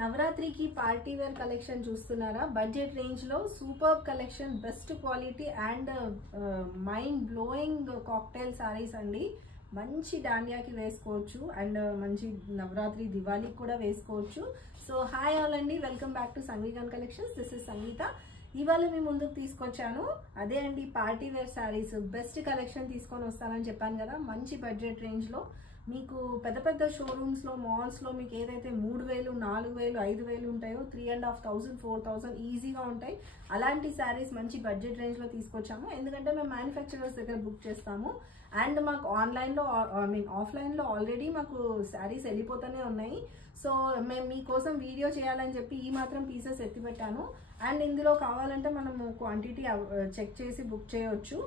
నవరాత్రికి party wear collection చూస్తున్నారా? Budget range లో super collection, best quality and mind blowing cocktail saris అండి. మంచి డాండియాకి వేసుకోవచ్చు అండ్ మంచి నవరాత్రి దివాళీకి కూడా వేసుకోవచ్చు. సో హాయ్ ఆల్ అండి, వెల్కమ్ బ్యాక్ టు సంగీతన్ కలెక్షన్స్. This is Sangeetha. ఇవాళ మీ ముందుకు తీసుకొచ్చాను అదే అండి party wear saris best collection తీసుకొని వస్తానని చెప్పాను కదా. మంచి బడ్జెట్ రేంజ్ లో మీకు పెద్ద పెద్ద షోరూమ్స్ లో, మాల్స్ లో మీకు ఏదైతే 3000, 4000, 5000 ఉంటాయో 3500, 4000 ఈజీగా ఉంటాయి. అలాంటి శారీస్ మంచి బడ్జెట్ రేంజ్ లో తీసుకొచ్చాము. ఎందుకంటే మేము మ్యానుఫ్యాక్చరర్స్ దగ్గర బుక్ చేస్తాము అండ్ మాకు ఆన్లైన్లో ఆఫ్లైన్లో ఆల్రెడీ మాకు శారీస్ వెళ్ళిపోతూనే ఉన్నాయి. సో మేము మీకోసం వీడియో చేయాలని చెప్పి ఈ మాత్రం పీసెస్ ఎత్తి పెట్టాను. అండ్ ఇందులో కావాలంటే మనము క్వాంటిటీ చెక్ చేసి బుక్ చేయొచ్చు.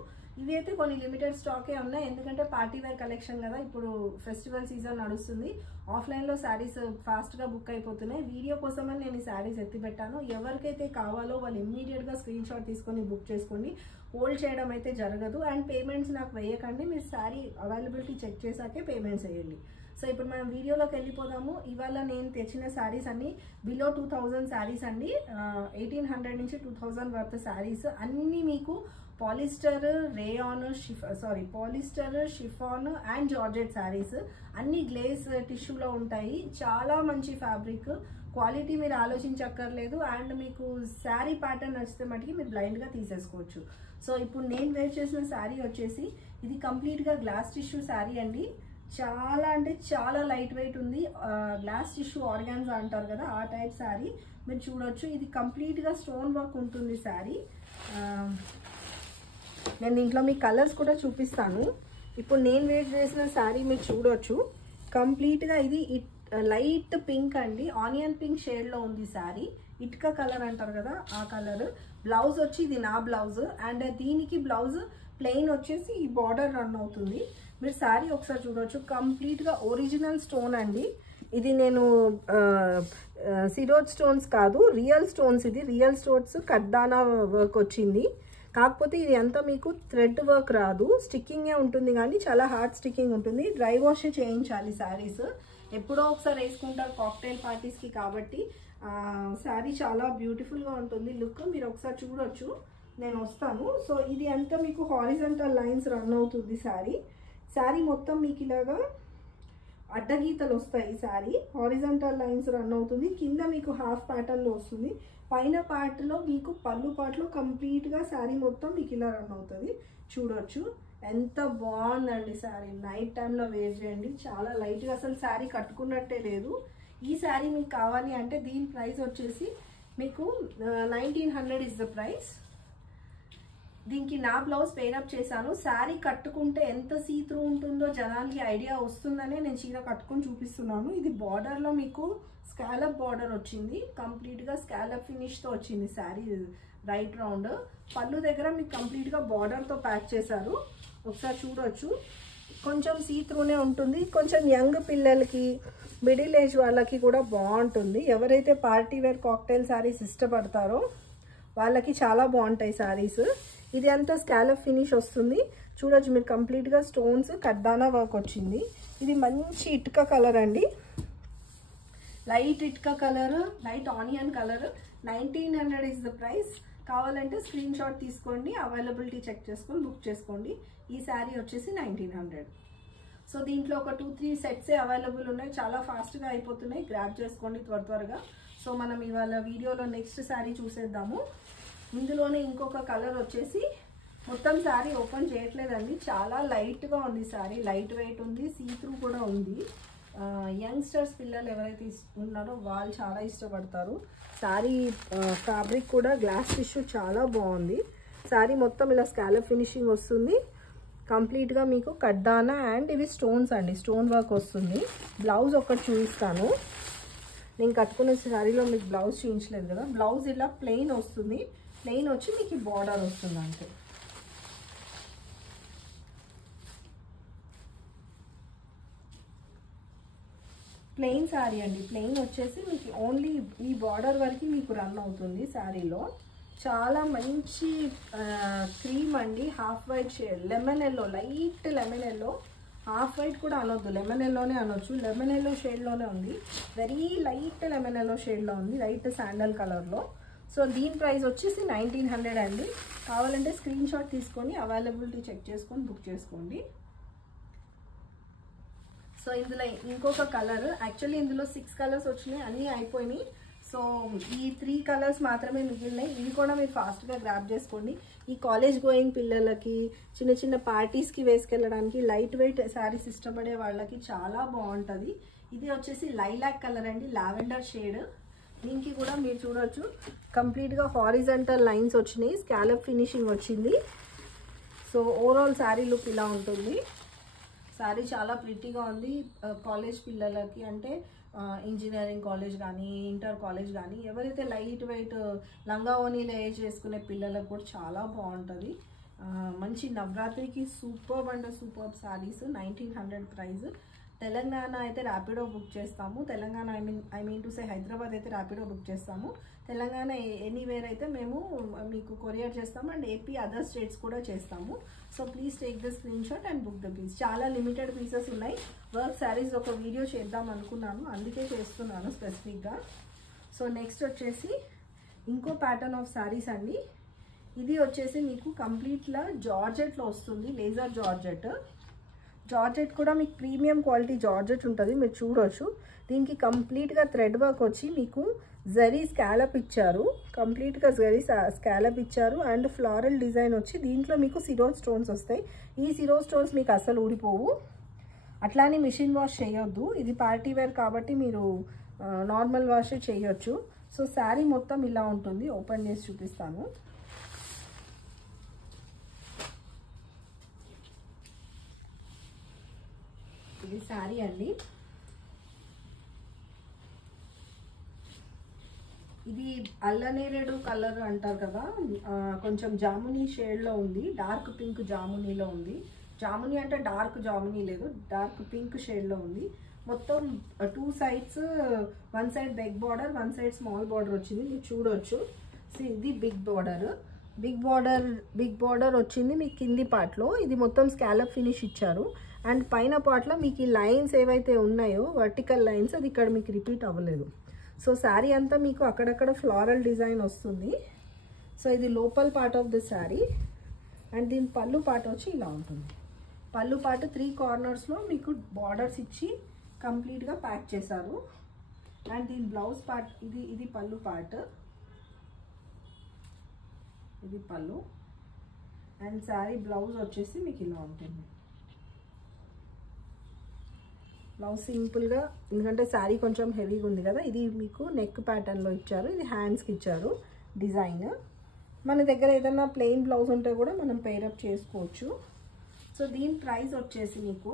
ఇవి అయితే కొన్ని లిమిటెడ్ స్టాకే ఉన్నాయి, ఎందుకంటే పార్టీ వేర్ కలెక్షన్ కదా, ఇప్పుడు ఫెస్టివల్ సీజన్ నడుస్తుంది. ఆఫ్లైన్లో శారీస్ ఫాస్ట్గా బుక్ అయిపోతున్నాయి. వీడియో కోసమని నేను ఈ శారీస్ ఎత్తి పెట్టాను. ఎవరికైతే కావాలో వాళ్ళు ఇమ్మీడియట్గా స్క్రీన్ షాట్ తీసుకొని బుక్ చేసుకోండి. హోల్డ్ చేయడం అయితే జరగదు. అండ్ పేమెంట్స్ నాకు వేయకండి, మీరు శారీ అవైలబిలిటీ చెక్ చేశాకే పేమెంట్స్ వేయండి. సో ఇప్పుడు మనం వీడియోలోకి వెళ్ళిపోదాము. ఇవాళ నేను తెచ్చిన శారీస్ అన్ని బిలో 2000 శారీస్ అండి. 1800 నుంచి 2000 వర్త్ శారీస్ అన్నీ మీకు polyester, rayon, polyester, chiffon and georgette saris అన్ని గ్లేస్ టిష్యూలో ఉంటాయి. చాలా మంచి ఫ్యాబ్రిక్, క్వాలిటీ మీరు ఆలోచించక్కర్లేదు. అండ్ మీకు శారీ ప్యాటర్న్ నచ్చితే మటుకి మీరు బ్లైండ్గా తీసేసుకోవచ్చు. సో ఇప్పుడు నేను వేర్ చేసిన శారీ వచ్చేసి ఇది కంప్లీట్గా గ్లాస్ టిష్యూ శారీ అండి. చాలా అంటే చాలా లైట్ వెయిట్ ఉంది. గ్లాస్ టిష్యూ ఆర్గాన్జా అంటారు కదా, ఆ టైప్ శారీ మీరు చూడొచ్చు. ఇది కంప్లీట్గా స్టోన్ వర్క్ ఉంటుంది శారీ. నేను దీంట్లో మీ కలర్స్ కూడా చూపిస్తాను. ఇప్పుడు నేను వేర్ చేసిన శారీ మీరు చూడొచ్చు. కంప్లీట్గా ఇది లైట్ పింక్ అండి, ఆనియన్ పింక్ షేడ్లో ఉంది శారీ. ఇటుక కలర్ అంటారు కదా, ఆ కలర్. బ్లౌజ్ వచ్చి ఇది నా బ్లౌజ్ అండ్ దీనికి బ్లౌజ్ ప్లెయిన్ వచ్చేసి ఈ బార్డర్ రన్ అవుతుంది. మీరు శారీ ఒకసారి చూడవచ్చు. కంప్లీట్గా ఒరిజినల్ స్టోన్ అండి. ఇది నేను సిరోజ్ స్టోన్స్ కాదు, రియల్ స్టోన్స్. ఇది రియల్ స్టోన్స్ కడ్దానా వర్క్ వచ్చింది. కాకపోతే ఇది అంతా మీకు థ్రెడ్ వర్క్ రాదు, స్టిక్కింగే ఉంటుంది, కానీ చాలా హార్డ్ స్టిక్కింగ్ ఉంటుంది. డ్రై వాష్ చేయించాలి శారీస్. ఎప్పుడో ఒకసారి వేసుకుంటారు కాక్టైల్ పార్టీస్కి కాబట్టి శారీ చాలా బ్యూటిఫుల్గా ఉంటుంది లుక్. మీరు ఒకసారి చూడొచ్చు, నేను వస్తాను. సో ఇది అంతా మీకు హారిజంటల్ లైన్స్ రన్ అవుతుంది శారీ. శారీ మొత్తం మీకు ఇలాగా అడ్డగీతలు వస్తాయి. శారీ హారిజంటల్ లైన్స్ రన్ అవుతుంది. కింద మీకు హాఫ్ ప్యాటర్న్లో వస్తుంది. పైన పార్ట్లో మీకు పళ్ళు పార్ట్లో కంప్లీట్గా శారీ మొత్తం మీకు ఇలా రన్ అవుతుంది. చూడొచ్చు ఎంత బాగుందండి శారీ. నైట్ టైంలో వేర్ చేయండి, చాలా లైట్గా, అసలు శారీ కట్టుకున్నట్టే లేదు. ఈ శారీ మీకు కావాలి అంటే దీని ప్రైస్ వచ్చేసి మీకు 1900 ఇస్ ద ప్రైస్. దీనికి నా బ్లౌజ్ పేరప్ చేశాను. శారీ కట్టుకుంటే ఎంత సీ త్రూ ఉంటుందో జనాలకి ఐడియా వస్తుందనే నేను చీర కట్టుకొని చూపిస్తున్నాను. ఇది బార్డర్లో మీకు స్కాలప్ బార్డర్ వచ్చింది, కంప్లీట్గా స్కాలప్ ఫినిష్తో వచ్చింది శారీ రైట్ రౌండ్. పళ్ళు దగ్గర మీకు కంప్లీట్గా బార్డర్తో ప్యాక్ చేశారు. ఒకసారి చూడొచ్చు. కొంచెం సీ త్రూనే ఉంటుంది. కొంచెం యంగ్ పిల్లలకి, మిడిల్ ఏజ్ వాళ్ళకి కూడా బాగుంటుంది. ఎవరైతే పార్టీ వేర్ కాక్టైల్ శారీస్ ఇష్టపడతారో వాళ్ళకి చాలా బాగుంటాయి శారీస్. ఇది అంతా స్కాలప్ ఫినిష్ వస్తుంది. చూడొచ్చు మీరు, కంప్లీట్గా స్టోన్స్ కడ్దానా వర్క్ వచ్చింది. ఇది మంచి ఇటుక కలర్ అండి, లైట్ ఇటుక colour, light onion colour. 1900 is the price. కావాలంటే స్క్రీన్ షాట్ తీసుకోండి, అవైలబిలిటీ చెక్ చేసుకొని బుక్ చేసుకోండి. ఈ శారీ వచ్చేసి 1900. సో దీంట్లో ఒక 2-3 సెట్సే అవైలబుల్ ఉన్నాయి, చాలా ఫాస్ట్గా అయిపోతున్నాయి. గ్రాబ్ చేసుకోండి త్వరగా. సో మనం ఇవాళ వీడియోలో నెక్స్ట్ శారీ చూసేద్దాము. ఇందులోనే ఇంకొక కలర్ వచ్చేసి, మొత్తం శారీ ఓపెన్ చేయట్లేదండి, చాలా లైట్గా ఉంది శారీ. లైట్ వెయిట్ ఉంది, సీ త్రూ కూడా ఉంది. యంగ్స్టర్స్ పిల్లలు ఎవరైతే ఉన్నారో వాళ్ళు చాలా ఇష్టపడతారు. శారీ ఫ్యాబ్రిక్ కూడా గ్లాస్ టిష్యూ చాలా బాగుంది. శారీ మొత్తం ఇలా స్కాలప్ ఫినిషింగ్ వస్తుంది. కంప్లీట్గా మీకు కడ్దానా అండ్ ఇవి స్టోన్స్ అండి, స్టోన్ వర్క్ వస్తుంది. బ్లౌజ్ ఒకటి చూపిస్తాను. నేను కట్టుకునే శారీలో మీకు బ్లౌజ్ చూపించలేదు కదా. బ్లౌజ్ ఇలా ప్లెయిన్ వస్తుంది. ప్లెయిన్ వచ్చి మీకు బార్డర్ వస్తుంది అంతే. ప్లెయిన్ శారీ అండి. ప్లెయిన్ వచ్చేసి మీకు ఓన్లీ ఈ బార్డర్ వరకు మీకు రన్ అవుతుంది శారీలో. చాలా మంచి క్రీమ్ అండి, half white shade, lemon yellow, light lemon yellow, half white కూడా అనొద్దు, లెమన్ ఎల్లోనే అనొచ్చు. లెమన్ ఎల్లో షేడ్లోనే ఉంది, వెరీ లైట్ లెమన్ ఎల్లో షేడ్లో ఉంది, లైట్ శాండల్ కలర్లో. సో దీని ప్రైస్ వచ్చేసి 1900 అండి. కావాలంటే స్క్రీన్ షాట్ తీసుకొని అవైలబిలిటీ చెక్ చేసుకొని బుక్ చేసుకోండి. సో ఇందులో ఇంకొక కలర్, యాక్చువల్లీ ఇందులో 6 కలర్స్ వచ్చినాయి, అన్నీ అయిపోయినాయి. సో ఈ 3 కలర్స్ మాత్రమే మిగిలినాయి. ఇవి కూడా మీరు ఫాస్ట్గా గ్రాప్ చేసుకోండి. ఈ కాలేజ్ గోయింగ్ పిల్లలకి, చిన్న చిన్న పార్టీస్కి వేసుకెళ్ళడానికి, లైట్ వెయిట్ శారీస్ ఇష్టపడే వాళ్ళకి చాలా బాగుంటుంది. ఇది వచ్చేసి లైలాక్ కలర్ అండి, లావెండర్ షేడ్. దీనికి కూడా మీరు చూడొచ్చు కంప్లీట్గా హారిజంటల్ లైన్స్ వచ్చినాయి, స్కాలప్ ఫినిషింగ్ వచ్చింది. సో ఓవరాల్ శారీ లుక్ ఇలా ఉంటుంది. శారీ చాలా ప్రిటీగా ఉంది. కాలేజ్ పిల్లలకి అంటే ఇంజనీరింగ్ కాలేజ్ కానీ, ఇంటర్ కాలేజ్ కానీ, ఎవరైతే లైట్ వెయిట్ లంగా ఓనీలు చేసుకునే పిల్లలకు కూడా చాలా బాగుంటుంది. మంచి నవరాత్రికి సూపర్ అంటే సూపర్ శారీస్. 1900 ప్రైస్. తెలంగాణ అయితే ర్యాపిడో బుక్ చేస్తాము. Telangana I mean to say Hyderabad అయితే ర్యాపిడో బుక్ చేస్తాము. తెలంగాణ ఎనీవేర్ అయితే మేము మీకు కొరియర్ చేస్తాము. అండ్ ఏపీ అదర్ స్టేట్స్ కూడా చేస్తాము. So please take the screenshot and book the piece. చాలా లిమిటెడ్ పీసెస్ ఉన్నాయి. వర్క్ శారీస్ ఒక వీడియో చేద్దాం అనుకున్నాను, అందుకే చేస్తున్నాను స్పెసిఫిక్గా. సో నెక్స్ట్ వచ్చేసి ఇంకో ప్యాటర్న్ ఆఫ్ శారీస్ అండి. ఇది వచ్చేసి మీకు కంప్లీట్గా జార్జెట్లో వస్తుంది, లేజర్ జార్జెట్. జార్జెట్ కూడా మీకు ప్రీమియం క్వాలిటీ జార్జెట్ ఉంటుంది, మీరు చూడవచ్చు. దీనికి కంప్లీట్గా థ్రెడ్ వర్క్ వచ్చి మీకు జరీ స్కాలప్ ఇచ్చారు, కంప్లీట్గా జరీ స్కాలప్ ఇచ్చారు. అండ్ ఫ్లారల్ డిజైన్ వచ్చి దీంట్లో మీకు సిరో స్టోన్స్ వస్తాయి. ఈ సిరో స్టోన్స్ మీకు అసలు ఊడిపోవు. అట్లానే మిషన్ వాష్ చేయొద్దు, ఇది పార్టీ వేర్ కాబట్టి మీరు నార్మల్ వాష్ చేయొచ్చు. సో శారీ మొత్తం ఇలా ఉంటుంది, ఓపెన్ చేసి చూపిస్తాను. ఇది శారీ అండి. ఇది అల్లనేరేడు కలర్ అంటారు కదా, కొంచెం జామునీ షేడ్లో ఉంది, డార్క్ పింక్ జామునీలో ఉంది. జామునీ అంటే డార్క్ జామునీ లేదు, డార్క్ పింక్ షేడ్లో ఉంది. మొత్తం 2 sides, 1 side big border, 1 side small border వచ్చింది, మీరు చూడవచ్చు. సో ఇది బిగ్ బార్డర్ వచ్చింది మీకు కింది పార్ట్లో. ఇది మొత్తం స్కాలప్ ఫినిష్ ఇచ్చారు. అండ్ పైన పార్ట్లో మీకు ఈ లైన్స్ ఏవైతే ఉన్నాయో వర్టికల్ లైన్స్, అది ఇక్కడ మీకు రిపీట్ అవ్వలేదు. సో శారీ అంతా మీకు అక్కడక్కడ ఫ్లారల్ డిజైన్ వస్తుంది. సో ఇది లోపల్ part of the sari. And దీని పళ్ళు పార్ట్ వచ్చి ఇలా ఉంటుంది. పళ్ళు పార్ట్ 3 కార్నర్స్లో మీకు బార్డర్స్ ఇచ్చి కంప్లీట్గా ప్యాక్ చేశారు. అండ్ దీని బ్లౌజ్ పార్ట్ ఇది పళ్ళు పార్ట్, ఇది పళ్ళు. అండ్ శారీ బ్లౌజ్ వచ్చేసి మీకు ఇలా ఉంటుంది. బ్లౌజ్ సింపుల్గా, ఎందుకంటే శారీ కొంచెం హెవీగా ఉంది కదా, ఇది మీకు నెక్ ప్యాటర్న్లో ఇచ్చారు, ఇది హ్యాండ్స్కి ఇచ్చారు డిజైన్. మన దగ్గర ఏదైనా ప్లెయిన్ బ్లౌజ్ ఉంటే కూడా మనం పేరప్ చేసుకోవచ్చు. సో దీని ప్రైస్ వచ్చేసి మీకు,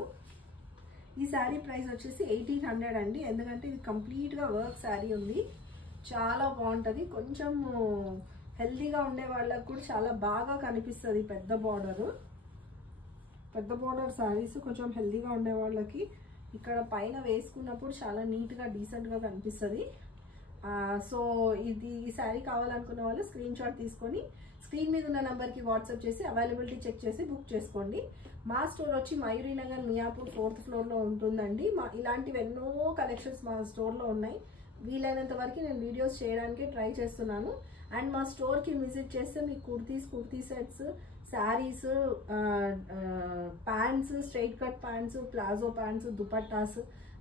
ఈ శారీ ప్రైస్ వచ్చేసి 1800 అండి. ఎందుకంటే ఇది కంప్లీట్గా వర్క్ శారీ ఉంది, చాలా బాగుంటుంది. కొంచెం హెల్తీగా ఉండే వాళ్ళకు కూడా చాలా బాగా కనిపిస్తుంది. పెద్ద బార్డర్ శారీస్ కొంచెం హెల్తీగా ఉండే వాళ్ళకి ఇక్కడ పైన వేసుకున్నప్పుడు చాలా నీట్గా డీసెంట్గా కనిపిస్తుంది. సో ఈ శారీ కావాలనుకున్న వాళ్ళు స్క్రీన్ షాట్ తీసుకొని స్క్రీన్ మీద ఉన్న నెంబర్కి వాట్సాప్ చేసి అవైలబిలిటీ చెక్ చేసి బుక్ చేసుకోండి. మా స్టోర్ వచ్చి మయూరి నగర్ మియాపూర్ 4th ఫ్లోర్లో ఉంటుందండి. ఇలాంటివి ఎన్నో కలెక్షన్స్ మా స్టోర్లో ఉన్నాయి. వీలైనంత వరకు నేను వీడియోస్ చేయడానికి ట్రై చేస్తున్నాను. అండ్ మా స్టోర్కి విజిట్ చేస్తే మీకు kurti sets, saris, pants, straight cut pants, palazzo pants, dupattas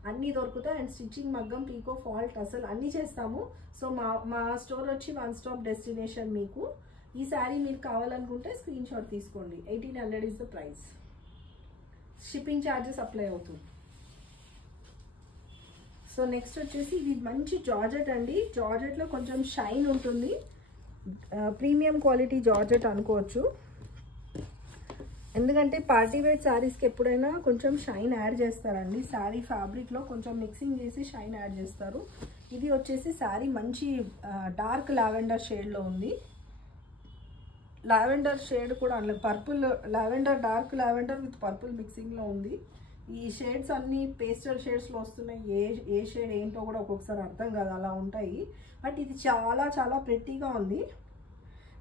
అన్నీ దొరుకుతాయి. అండ్ స్టిచ్చింగ్, మగ్గం, పీకో, ఫాల్ట్ అసలు అన్నీ చేస్తాము. సో మా స్టోర్ వచ్చి 1 స్టాప్ డెస్టినేషన్. మీకు ఈ శారీ మీరు కావాలనుకుంటే స్క్రీన్ షాట్ తీసుకోండి. 1800 is the price. Shipping charges apply అవుతుంది. సో నెక్స్ట్ వచ్చేసి ఇది మంచి జార్జెట్ అండి. జార్జెట్లో కొంచెం షైన్ ఉంటుంది, ప్రీమియం క్వాలిటీ జార్జెట్ అనుకోవచ్చు. ఎందుకంటే పార్టీ వేర్ శారీస్కి ఎప్పుడైనా కొంచెం షైన్ యాడ్ చేస్తారండి. శారీ ఫ్యాబ్రిక్లో కొంచెం మిక్సింగ్ చేసి షైన్ యాడ్ చేస్తారు. ఇది వచ్చేసి శారీ మంచి డార్క్ లావెండర్ షేడ్లో ఉంది. లావెండర్ షేడ్ కూడా అనలేదు, purple lavender, dark lavender with purple మిక్సింగ్లో ఉంది. ఈ షేడ్స్ అన్నీ పేస్టల్ షేడ్స్లో వస్తున్నాయి. ఏ షేడ్ ఏంటో కూడా ఒక్కొక్కసారి అర్థం కాదు, అలా ఉంటాయి. బట్ ఇది చాలా చాలా ప్రెట్టీగా ఉంది.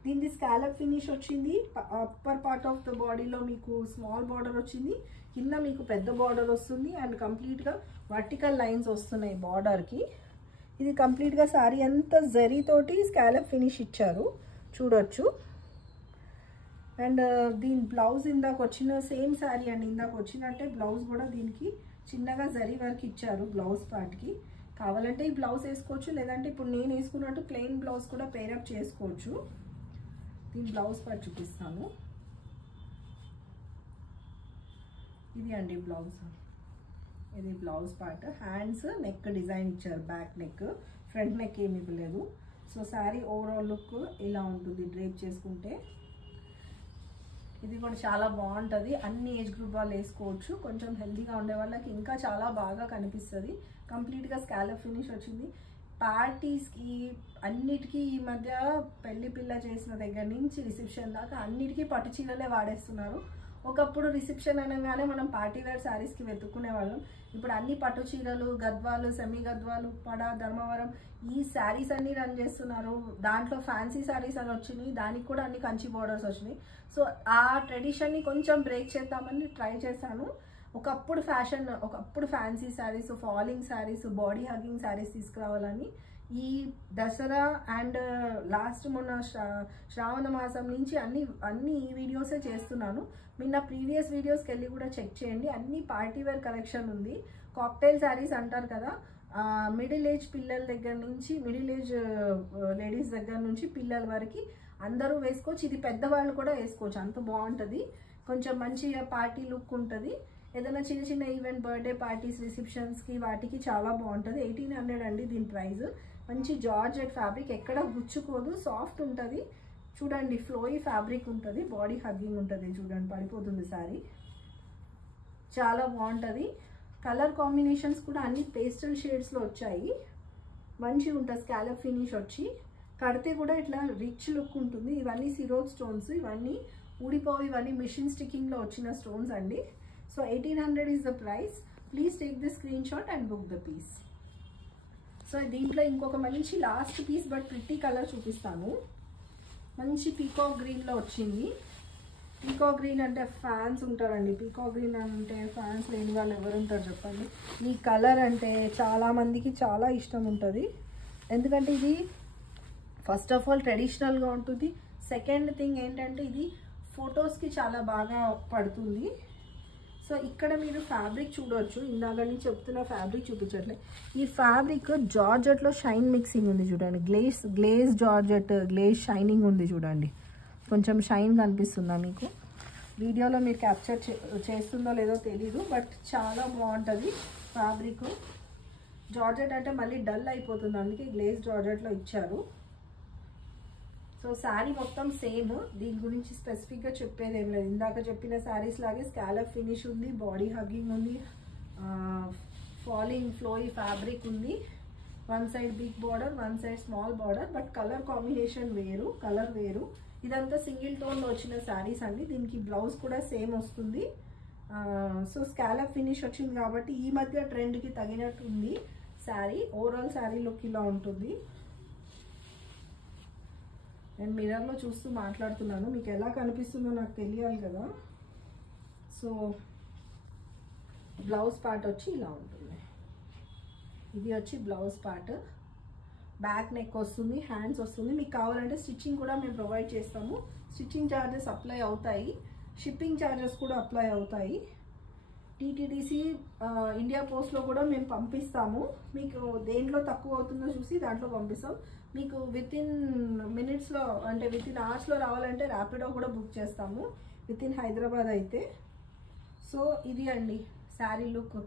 దీనిది స్కాలప్ ఫినిష్ వచ్చింది. అప్పర్ పార్ట్ ఆఫ్ ద బాడీలో మీకు స్మాల్ బార్డర్ వచ్చింది. కింద మీకు పెద్ద బార్డర్ వస్తుంది అండ్ కంప్లీట్గా వర్టికల్ లైన్స్ వస్తున్నాయి బార్డర్కి. ఇది కంప్లీట్గా శారీ అంతా జరీతోటి స్కాలప్ ఫినిష్ ఇచ్చారు చూడొచ్చు. అండ్ దీని బ్లౌజ్ ఇందాక వచ్చిన సేమ్ శారీ అండి, ఇందాక వచ్చినట్టే బ్లౌజ్ కూడా దీనికి చిన్నగా జరీ వర్క్ ఇచ్చారు బ్లౌజ్ పార్ట్కి. కావాలంటే ఈ బ్లౌజ్ వేసుకోవచ్చు, లేదంటే ఇప్పుడు నేను వేసుకున్నట్టు ప్లెయిన్ బ్లౌజ్ కూడా పేరప్ చేసుకోవచ్చు. దీని బ్లౌజ్ పార్ట్ చూపిస్తాను. ఇది అండి బ్లౌజ్, ఇది blouse part. Hands neck design ఇచ్చారు, బ్యాక్ నెక్, ఫ్రంట్ నెక్ ఏమి ఇవ్వలేదు. సో శారీ ఓవరాల్ లుక్ ఇలా ఉంటుంది డ్రేప్ చేసుకుంటే. ఇది కూడా చాలా బాగుంటుంది, అన్ని ఏజ్ గ్రూప్ వాళ్ళు వేసుకోవచ్చు. కొంచెం హెల్తీగా ఉండే వాళ్ళకి ఇంకా చాలా బాగా కనిపిస్తుంది. కంప్లీట్గా స్కాలప్ ఫినిష్ వచ్చింది. పార్టీస్కి అన్నిటికీ ఈ మధ్య పెళ్లి పిల్ల చేసిన దగ్గర నుంచి రిసెప్షన్ దాకా అన్నిటికీ పట్టు చీరలే వాడేస్తున్నారు. ఒకప్పుడు రిసెప్షన్ అనగానే మనం పార్టీ వేర్ శారీస్కి వెతుక్కునే వాళ్ళం. ఇప్పుడు అన్ని పట్టు చీరలు, గద్వాలు, సెమీ గద్వాలు, ఉప్పాడ, ధర్మవరం ఈ శారీస్ అన్నీ రన్ చేస్తున్నారు. దాంట్లో ఫ్యాన్సీ శారీస్ అని వచ్చినాయి, దానికి కూడా అన్ని కంచి బోర్డర్స్ వచ్చినాయి. సో ఆ ట్రెడిషన్ని కొంచెం బ్రేక్ చేద్దామని ట్రై చేశాను. ఒకప్పుడు ఫ్యాషన్, ఒకప్పుడు fancy saris, falling saris, body hugging saris తీసుకురావాలని ఈ దసరా అండ్ లాస్ట్ మొన్న శ్రావణ మాసం నుంచి అన్ని ఈ వీడియోసే చేస్తున్నాను. మీరు నా ప్రీవియస్ వీడియోస్కి వెళ్ళి కూడా చెక్ చేయండి. అన్ని పార్టీ వేర్ కలెక్షన్ ఉంది. కాక్టైల్ శారీస్ అంటారు కదా, మిడిల్ ఏజ్ పిల్లల దగ్గర నుంచి, మిడిల్ ఏజ్ లేడీస్ దగ్గర నుంచి పిల్లల వరకు అందరూ వేసుకోవచ్చు. ఇది పెద్దవాళ్ళు కూడా వేసుకోవచ్చు, అంత బాగుంటుంది. కొంచెం మంచిగా పార్టీ లుక్ ఉంటుంది. ఏదైనా చిన్న చిన్న ఈవెంట్, బర్త్డే పార్టీస్, రిసెప్షన్స్కి వాటికి చాలా బాగుంటుంది. 1800 అండి దీని ప్రైస్. మంచి జార్జెట్ ఫ్యాబ్రిక్, ఎక్కడ గుచ్చుకోదు, సాఫ్ట్ ఉంటుంది. చూడండి ఫ్లోయి ఫ్యాబ్రిక్ ఉంటుంది, బాడీ హగ్గింగ్ ఉంటుంది. చూడండి పడిపోతుంది శారీ, చాలా బాగుంటుంది. కలర్ కాంబినేషన్స్ కూడా అన్ని పేస్టల్ షేడ్స్లో వచ్చాయి. మంచిగా ఉంటుంది స్కాలప్ ఫినిష్ వచ్చి. కడితే కూడా ఇట్లా రిచ్ లుక్ ఉంటుంది. ఇవన్నీ సిరోజ్ స్టోన్స్, ఇవన్నీ ఊడిపోయి, ఇవన్నీ మిషన్ స్టిక్కింగ్లో వచ్చిన స్టోన్స్ అండి. So 1800 is the price. Please take the screenshot and book the piece. So దీంట్లో ఇంకొక మంచి last piece but pretty colour చూపిస్తాను. మంచి పీకాక్ గ్రీన్లో వచ్చింది. పీకాక్ గ్రీన్ అంటే ఫ్యాన్స్ ఉంటారండి. పీకాక్ గ్రీన్ అంటే ఫ్యాన్స్ లేని వాళ్ళు ఎవరు ఉంటారు చెప్పండి. ఈ కలర్ అంటే చాలామందికి చాలా ఇష్టం ఉంటుంది. ఎందుకంటే ఇది ఫస్ట్ ఆఫ్ ఆల్ ట్రెడిషనల్గా ఉంటుంది. సెకండ్ థింగ్ ఏంటంటే ఇది ఫొటోస్కి చాలా బాగా పడుతుంది. సో ఇక్కడ మీరు ఫ్యాబ్రిక్ చూడవచ్చు. ఇందాక నుంచి చెప్తున్న ఫ్యాబ్రిక్ చూపించట్లే. ఈ ఫ్యాబ్రిక్ జార్జెట్లో షైన్ మిక్సింగ్ ఉంది చూడండి. గ్లేజ్ జార్జెట్, గ్లేజ్ షైనింగ్ ఉంది చూడండి. కొంచెం షైన్ కనిపిస్తుందా మీకు? వీడియోలో మీరు క్యాప్చర్ చేస్తుందో లేదో తెలీదు, బట్ చాలా బాగుంటుంది ఫ్యాబ్రిక్. జార్జెట్ అంటే మళ్ళీ డల్ అయిపోతుంది, అందుకే గ్లేజ్ జార్జెట్లో ఇచ్చారు. సో శారీ మొత్తం సేమ్, దీని గురించి స్పెసిఫిక్గా చెప్పేది ఏం లేదు. ఇందాక చెప్పిన శారీస్ లాగే స్కాలప్ ఫినిష్ ఉంది, బాడీ హగ్గింగ్ ఉంది, ఫాలింగ్ ఫ్లోయి ఫ్యాబ్రిక్ ఉంది. One side big border, one side small border, but colour combination వేరు, కలర్ వేరు. ఇదంతా సింగిల్ టోన్లో వచ్చిన శారీస్ అండి. దీనికి బ్లౌజ్ కూడా సేమ్ వస్తుంది. సో స్కాలప్ ఫినిష్ వచ్చింది కాబట్టి ఈ మధ్య ట్రెండ్కి తగినట్టు ఉంది శారీ. ఓవరాల్ శారీ లుక్ ఇలా ఉంటుంది. నేను మిర్రర్లో చూస్తూ మాట్లాడుతున్నాను, మీకు ఎలా కనిపిస్తుందో నాకు తెలియాలి కదా. సో బ్లౌజ్ పార్ట్ వచ్చి ఇలా ఉంటుంది. ఇది వచ్చి బ్లౌజ్ పార్ట్. బ్యాక్ నెక్ వస్తుంది, హ్యాండ్స్ వస్తుంది. మీకు కావాలంటే స్టిచ్చింగ్ కూడా మేము ప్రొవైడ్ చేస్తాము. స్టిచ్చింగ్ ఛార్జెస్ అప్లై అవుతాయి, షిప్పింగ్ ఛార్జెస్ కూడా అప్లై అవుతాయి. టీటీడీసీ ఇండియా పోస్ట్లో కూడా మేము పంపిస్తాము. మీకు దేంట్లో తక్కువ అవుతుందో చూసి దాంట్లో పంపిస్తాం. మీకు వితిన్ మినిట్స్లో అంటే వితిన్ అవర్స్లో రావాలంటే ర్యాపిడో కూడా బుక్ చేస్తాము, వితిన్ హైదరాబాద్ అయితే. సో ఇది అండి శారీ లుక్.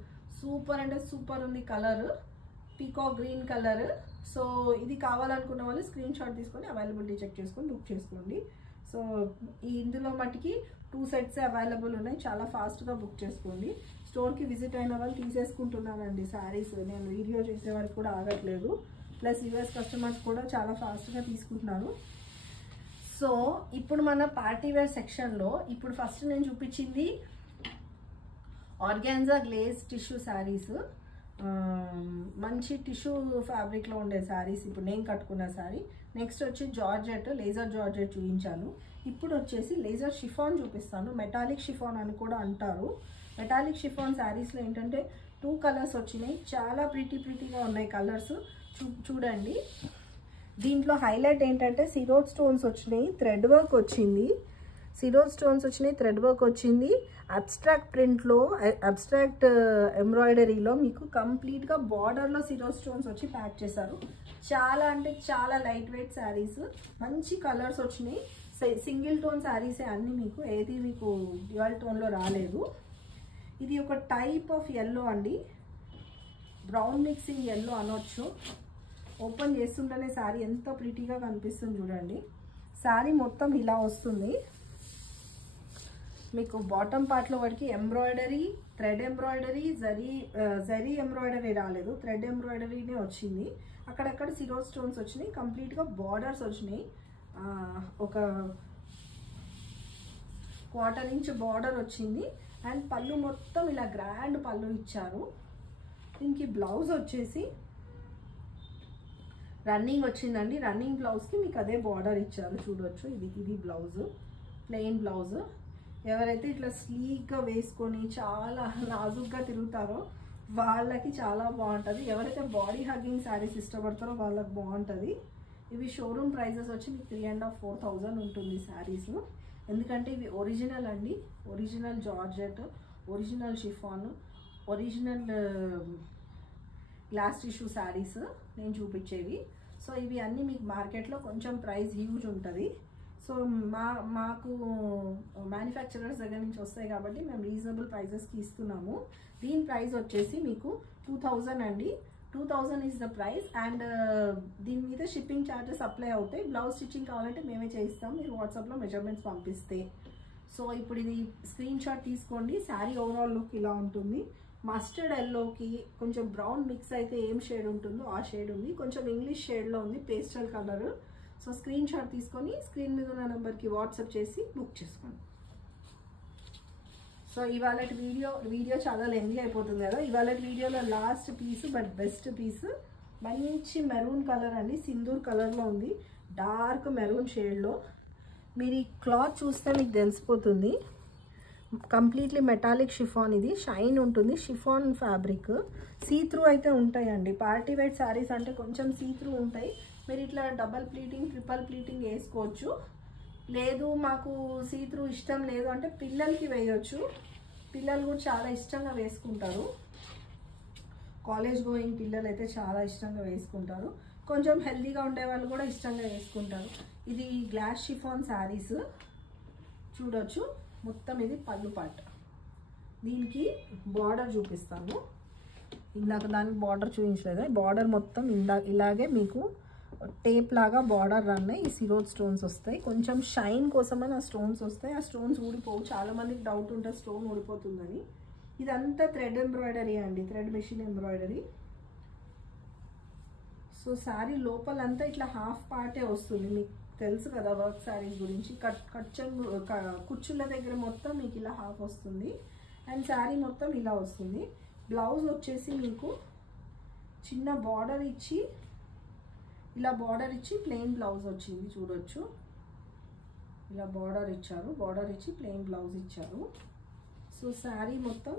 సూపర్ అంటే సూపర్ ఉంది. Colour peacock green colour. So ఇది కావాలనుకున్న వాళ్ళు స్క్రీన్ షాట్ తీసుకొని అవైలబిలిటీ చెక్ చేసుకొని బుక్ చేసుకోండి. సో ఇందులో మటుకి 2 sets అవైలబుల్ ఉన్నాయి, చాలా ఫాస్ట్గా బుక్ చేసుకోండి. స్టోర్కి విజిట్ అయిన వాళ్ళు తీసేసుకుంటున్నానండి శారీస్. నేను వీడియో చేసే వరకు కూడా ఆగట్లేదు. ప్లస్ యూఎస్ కస్టమర్స్ కూడా చాలా ఫాస్ట్గా తీసుకుంటున్నారు. సో ఇప్పుడు మన పార్టీ వేర్ సెక్షన్లో ఇప్పుడు ఫస్ట్ నేను చూపించింది ఆర్గాన్జా గ్లేజ్ టిష్యూ శారీస్. మంచి టిష్యూ ఫ్యాబ్రిక్లో ఉండే శారీస్ ఇప్పుడు నేను కట్టుకున్న శారీ. నెక్స్ట్ వచ్చి జార్జెట్, లేజర్ జార్జెట్ చూపించాను. ఇప్పుడు వచ్చేసి లేజర్ షిఫాన్ చూపిస్తాను. మెటాలిక్ షిఫాన్ అని కూడా అంటారు. మెటాలిక్ షిఫాన్ శారీస్లో ఏంటంటే 2 కలర్స్ వచ్చినాయి, చాలా ప్రిటీగా ఉన్నాయి కలర్స్. చూడండి, దీంట్లో హైలైట్ ఏంటంటే సిరోడ్ స్టోన్స్ వచ్చినాయి, థ్రెడ్ వర్క్ వచ్చింది, థ్రెడ్ వర్క్ వచ్చింది. అబ్స్ట్రాక్ట్ ప్రింట్లో, అబ్స్ట్రాక్ట్ ఎంబ్రాయిడరీలో మీకు కంప్లీట్గా బార్డర్లో సిరోడ్ స్టోన్స్ వచ్చి ప్యాక్ చేశారు. చాలా అంటే చాలా లైట్ వెయిట్ శారీస్, మంచి కలర్స్ వచ్చినాయి. సింగిల్ టోన్ శారీసే అన్నీ మీకు, ఏది మీకు డ్యూయల్ టోన్లో రాలేదు. ఇది ఒక టైప్ ఆఫ్ ఎల్లో అండి, బ్రౌన్ మిక్సింగ్ ఎల్లో అనొచ్చు. ఓపెన్ చేస్తుంటేనే శారీ ఎంత ప్రిటీగా కనిపిస్తుంది చూడండి. శారీ మొత్తం ఇలా వస్తుంది మీకు. బాటమ్ పార్ట్లో వరకు embroidery, thread embroidery, zari embroidery రాలేదు, థ్రెడ్ ఎంబ్రాయిడరీనే వచ్చింది. అక్కడక్కడ సిరోడ్ స్టోన్స్ వచ్చినాయి, కంప్లీట్గా బార్డర్స్ వచ్చినాయి. ఒక 1/4 ఇంచ్ బార్డర్ వచ్చింది. అండ్ పళ్ళు మొత్తం ఇలా గ్రాండ్ పళ్ళు ఇచ్చారు. దీనికి బ్లౌజ్ వచ్చేసి రన్నింగ్ వచ్చిందండి. రన్నింగ్ బ్లౌజ్కి మీకు అదే బార్డర్ ఇచ్చారు, చూడొచ్చు. ఇది బ్లౌజ్, ప్లెయిన్ బ్లౌజ్. ఎవరైతే ఇట్లా స్లీక్గా వేసుకొని చాలా నాజుగ్గా తిరుగుతారో వాళ్ళకి చాలా బాగుంటుంది. ఎవరైతే బాడీ హగ్గింగ్ శారీస్ ఇష్టపడతారో వాళ్ళకి బాగుంటుంది. ఇవి షోరూమ్ ప్రైజెస్ వచ్చి మీకు 3,500-4,000 ఉంటుంది శారీస్. ఎందుకంటే ఇవి ఒరిజినల్ అండి, original georgette, original chiffon, original glass tissue saris నేను చూపించేవి. సో ఇవి అన్నీ మీకు మార్కెట్లో కొంచెం ప్రైస్ హ్యూజ్ ఉంటుంది. సో మాకు మ్యానుఫ్యాక్చరర్స్ దగ్గర నుంచి వస్తాయి కాబట్టి మేము రీజనబుల్ ప్రైజెస్కి ఇస్తున్నాము. దీని ప్రైస్ వచ్చేసి మీకు 2,000 అండి. 2,000 ఈజ్ ద ప్రైస్. అండ్ దీని మీద షిప్పింగ్ ఛార్జెస్ అప్లై అవుతాయి. బ్లౌజ్ స్టిచ్చింగ్ కావాలంటే మేమే చేయిస్తాం, మీరు వాట్సాప్లో మెజర్మెంట్స్ పంపిస్తే. సో ఇప్పుడు ఇది స్క్రీన్ షాట్ తీసుకోండి. శారీ ఓవరాల్ లుక్ ఇలా ఉంటుంది. మస్టర్డ్ ఎల్లోకి కొంచెం బ్రౌన్ మిక్స్ అయితే ఏం షేడ్ ఉంటుందో ఆ షేడ్ ఉంది, కొంచెం ఇంగ్లీష్ షేడ్లో ఉంది, pastel colour. So screen shot తీసుకొని స్క్రీన్ మీద ఉన్న నెంబర్కి వాట్సాప్ చేసి బుక్ చేసుకోండి. సో ఇవాళ వీడియో చాలా లెంతీ అయిపోతుంది కదా. ఇవాళ వీడియోలో last piece, but best piece, మంచి మెరూన్ కలర్ అండి, సింధూర్ కలర్లో ఉంది, డార్క్ మెరూన్ షేడ్లో. మీరు ఈ క్లాత్ చూస్తే మీకు తెలిసిపోతుంది. కంప్లీట్లీ మెటాలిక్ షిఫాన్, ఇది షైన్ ఉంటుంది, షిఫాన్ ఫ్యాబ్రిక్. సీ త్రూ అయితే ఉంటాయండి. పార్టీ వేర్ శారీస్ అంటే కొంచెం సీ త్రూ ఉంటాయి. మీరు ఇట్లా డబల్ ప్లీటింగ్, ట్రిపుల్ ప్లీటింగ్ వేసుకోవచ్చు. లేదు మాకు సీ త్రూ ఇష్టం లేదు అంటే పిల్లలకి వేయొచ్చు. పిల్లలు కూడా చాలా ఇష్టంగా వేసుకుంటారు. కాలేజ్ గోయింగ్ పిల్లలు అయితే చాలా ఇష్టంగా వేసుకుంటారు. కొంచెం హెల్తీగా ఉండే వాళ్ళు కూడా ఇష్టంగా వేసుకుంటారు. ఇది గ్లాస్ షిఫాన్ శారీస్ చూడొచ్చు. మొత్తం ఇది పళ్ళు పార్ట్. దీనికి బార్డర్ చూపిస్తాను. ఇందాక దానికి బార్డర్ చూపించలేదు. బార్డర్ మొత్తం ఇలాగే మీకు టేప్ లాగా బార్డర్ రన్ అయ్యి ఈ సిరోడ్ స్టోన్స్ వస్తాయి. కొంచెం షైన్ కోసమని ఆ స్టోన్స్ వస్తాయి. ఆ స్టోన్స్ ఊడిపోవు. చాలా మందికి డౌట్ ఉంటుంది స్టోన్ ఊడిపోతుందని. ఇదంతా థ్రెడ్ ఎంబ్రాయిడరీ అండి, thread machine embroidery. So sari లోపలంతా ఇట్లా హాఫ్ పార్టే వస్తుంది. మీకు తెలుసు కదా వర్క్ శారీస్ గురించి. కుచ్చుల దగ్గర మొత్తం మీకు ఇలా హాఫ్ వస్తుంది. అండ్ శారీ మొత్తం ఇలా వస్తుంది. బ్లౌజ్ వచ్చేసి మీకు చిన్న బార్డర్ ఇచ్చి, ఇలా బార్డర్ ఇచ్చి ప్లెయిన్ బ్లౌజ్ వచ్చింది చూడొచ్చు. ఇలా బార్డర్ ఇచ్చారు, బార్డర్ ఇచ్చి ప్లెయిన్ బ్లౌజ్ ఇచ్చారు. సో శారీ మొత్తం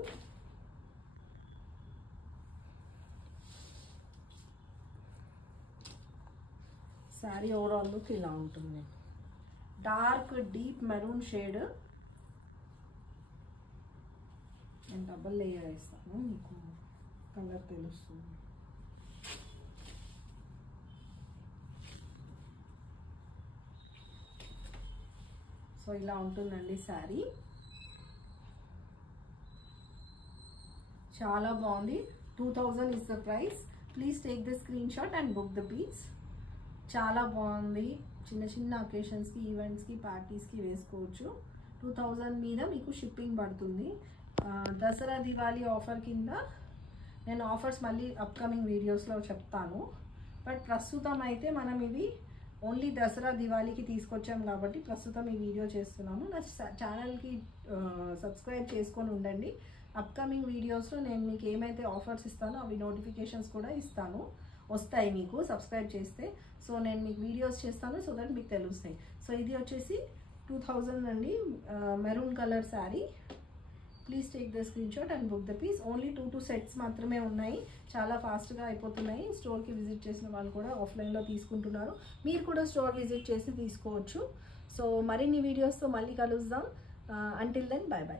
శారీ ఓవరాల్ లుక్ ఇలా ఉంటుంది. Dark deep maroon shade. నేను డబల్ లేయర్ వేస్తాను, మీకు కలర్ తెలుస్తుంది. సో ఇలా ఉంటుందండి శారీ. చాలా బాగుంది. 2,000 is the price. Please take the screenshot and book the piece. చాలా బాగుంది. చిన్న చిన్న అకేషన్స్కి, ఈవెంట్స్కి, పార్టీస్కి వేసుకోవచ్చు. 2,000 మీద మీకు షిప్పింగ్ పడుతుంది. దసరా దివాళీ ఆఫర్ కింద నేను ఆఫర్స్ మళ్ళీ అప్కమింగ్ వీడియోస్లో చెప్తాను. బట్ ప్రస్తుతం అయితే మనం ఇవి ఓన్లీ దసరా దివాళీకి తీసుకొచ్చాం కాబట్టి ప్రస్తుతం ఈ వీడియో చేస్తున్నాము. నా ఛానల్కి సబ్స్క్రైబ్ చేసుకొని ఉండండి. అప్కమింగ్ వీడియోస్లో నేను మీకు ఏమైతే ఆఫర్స్ ఇస్తానో అవి నోటిఫికేషన్స్ కూడా ఇస్తాను, వస్తాయి మీకు సబ్స్క్రైబ్ చేస్తే. సో నేను మీకు వీడియోస్ చేస్తాను, సో దట్ మీకు తెలుస్తాయి. సో ఇది వచ్చేసి 2,000 అండి, maroon colour sari. Please take the screenshot and book the piece. Only 2 sets మాత్రమే ఉన్నాయి, చాలా ఫాస్ట్గా అయిపోతున్నాయి. స్టోర్కి విజిట్ చేసిన వాళ్ళు కూడా ఆఫ్లైన్లో తీసుకుంటున్నారు, మీరు కూడా స్టోర్ విజిట్ చేసి తీసుకోవచ్చు. సో మరిన్ని వీడియోస్తో మళ్ళీ కలుద్దాం. Until then bye by.